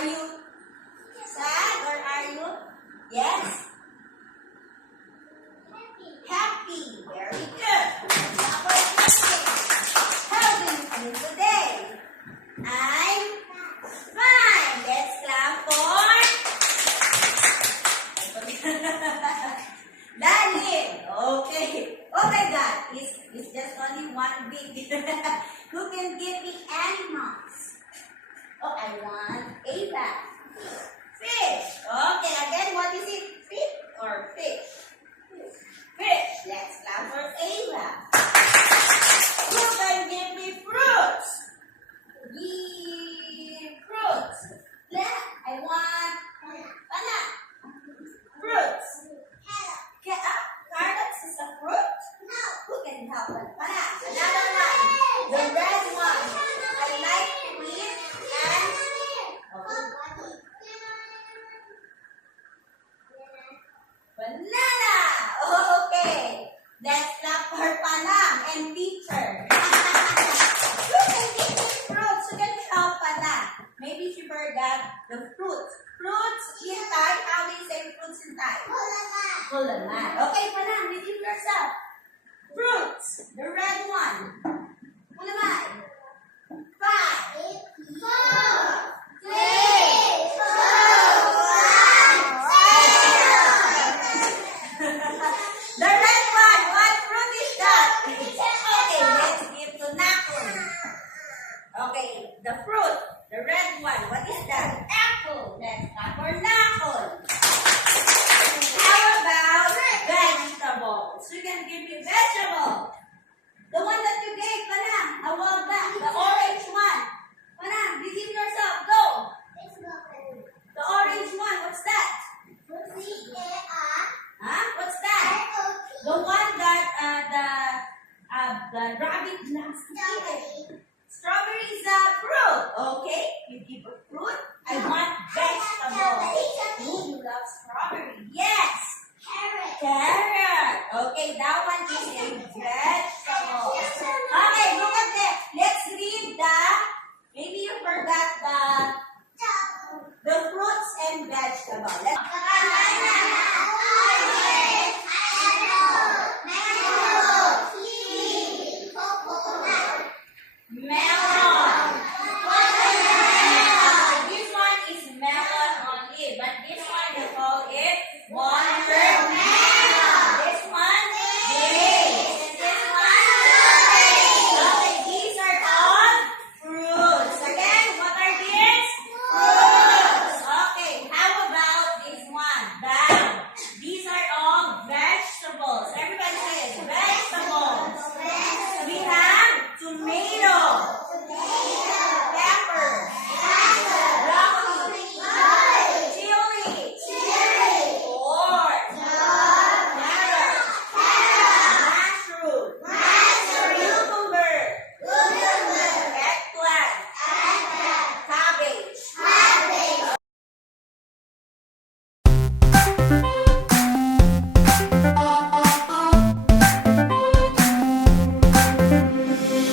Are you sad or are you? Yes? Happy. Very good. How do you feel today? I'm fine. Let's clap for Daniel. Okay. Oh my God. It's just only one big. Who can give me animals? Oh, I want Ava. Fish. Okay, again, what is it? Fish or fish? Fish. Let's clap for Ava. Who can give me fruits? Fruits. I want banana. Fruits. Carrots is a fruit? No. Who can help it? Banana. Another one. The red one. I like to eat and banana. Okay. Let's clap for Panang and teacher. Who can give me fruits? Who can help Panang? Maybe she forgot the fruits. Fruits in Thai. How do you say fruits in Thai? Hulaman. Okay, Panang, repeat yourself. Fruits. The red one. Hulaman. 5, 4, 3, 2, 1, 0. The red one. What fruit is that? Okay, let's give to Nakul. Okay, the fruit. The red one. What is that? Apple. Let's start for Nakul. How about vegetables? You can give me vegetable. The one that you gave, Panang, a while back. The orange one. Panang, redeem yourself. Go. The orange one. What's that? Huh? What's that? The one that the rabbit loves to eat. Strawberry is a fruit. Okay, you give a fruit. I want vegetable. You love strawberry. Yes. Carrot. Okay, that one is a vegetable. Okay, look at that. Let's read maybe you forgot the fruits and vegetables.